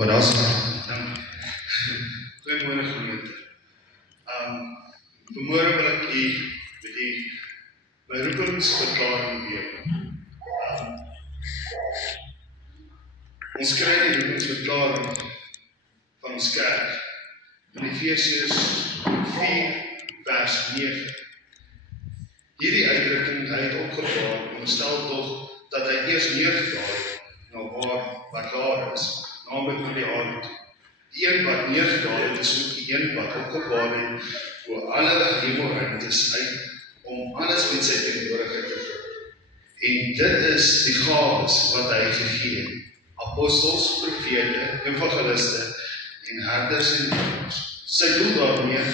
Maar dat is goeiemôre gemeente. Vanmôre wil ek met die beroepingsverklaring deel. Ons kry die beroepingsverklaring van ons kerk in Efesiërs 4 vers 9. Hierdie uitdrukking hy het opgevaar en stel tog dat hy eers neergedaal het na wat daar is, naamlik na die aarde toe. Die een wat neergedaal het is ook die een wat opgevaar het voor alle hemelruimtes uit om alles met sy teenwoordigheid te vul. En dit is die gawes wat hy gegee het. Apostels, profete, evangeliste en herders en dienaars. Sy doel daarmee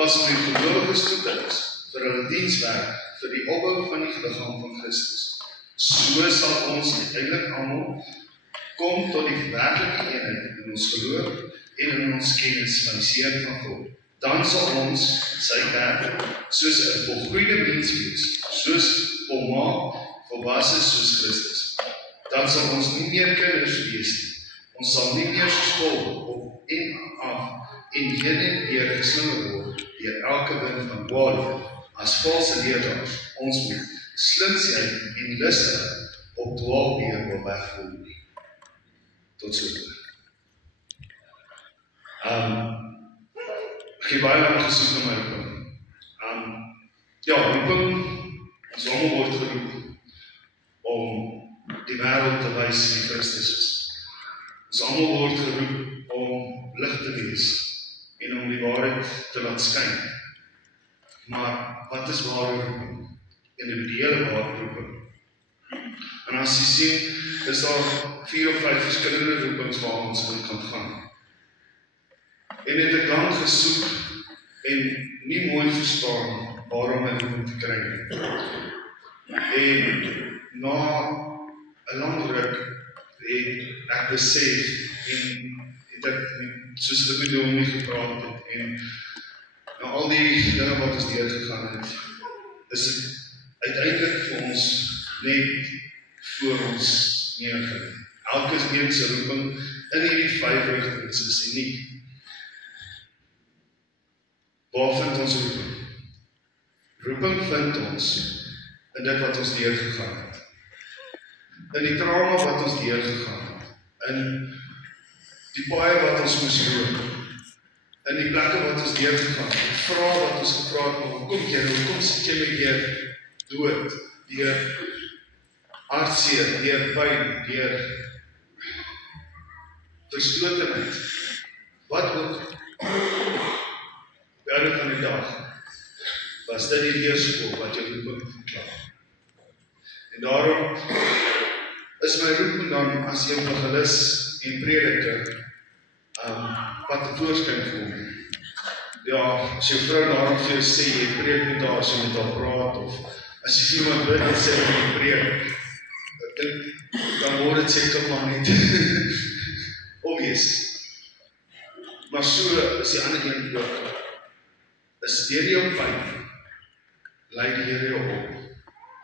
was om die gelowiges toe te rus vir hulle dienswerk vir die opbou van die liggaam van Christus. So sal ons uiteindelik almal kom tot die werklike eenheid in ons geloof en in ons kennis van die Seun van God. Dan sal ons sy kerk soos 'n volgroeide mens wees, soos volmaak, volwasse soos Christus. Dan sal ons nie meer kinders wees nie. Ons sal nie meer gespol op en af en heen en weer geslinger word deur elke wind van dwaling as valse leerders ons met slinksheid en lustigheid op dwaalweë wil wegvoer nie. Tot sover. Ek het baie lang gesoek na my roeping. Roeping, ons almal word geroep om die wêreld te wys wie Christus is. Ons almal word geroep om lig te wees en om die waarheid te laat skyn. Maar wat is ware roeping? Individuele ware roeping. En as jy sien, is daar 4 of 5 verskillende roepings waar ons in kan gaan. En het ek dan gesoek en nie mooi verstaan waarom ek roeping te kry nie. En na 'n lang ruk het ek besef en het ek soos ek met hom nie gepraat het en na al die dinge wat ons deurgegaan het, is dit uiteindelik vir ons net voor ons neergelê. Elke mens se roeping in hierdie 5 rigtings is uniek. Waar vind ons roeping? Roeping vind ons in dit wat ons deurgegaan het. In die trauma wat ons deurgegaan het. In die paaie wat ons moes loop. In die plekke wat ons deurgegaan het. Die vrae wat ons gevra het, maar hoekom sit jy my deur dood? Deur hartseer, deur pyn, deur verstotenheid. Wat ook einde van die dag was dit die leerskool wat jou roeping verklaar. En daarom is my roeping dan as evangelis en prediker wat te voorskyn kom. Ja, as jou vrou daarom vir jou sê, jy preek met haar, as jy met haar praat, of as jy iemand bid en sê, jy preek, ek dink, dan word het seker maar net obvious. Maar so is die ander een ook, is deur jou pyn, lei die Here jou op,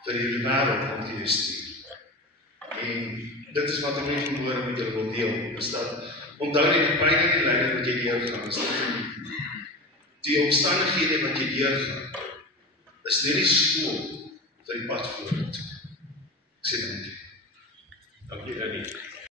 vir die wêreld om te stuur. En dit is wat ek net vanmôre met julle wil deel, is dat, onthou nie die pyn en die lyding wat jy deurgaan, is dat die omstandighede wat jy deurgaan, is nie die skool vir die pad vorentoe. Ek sê dankie. Dankie, Danny.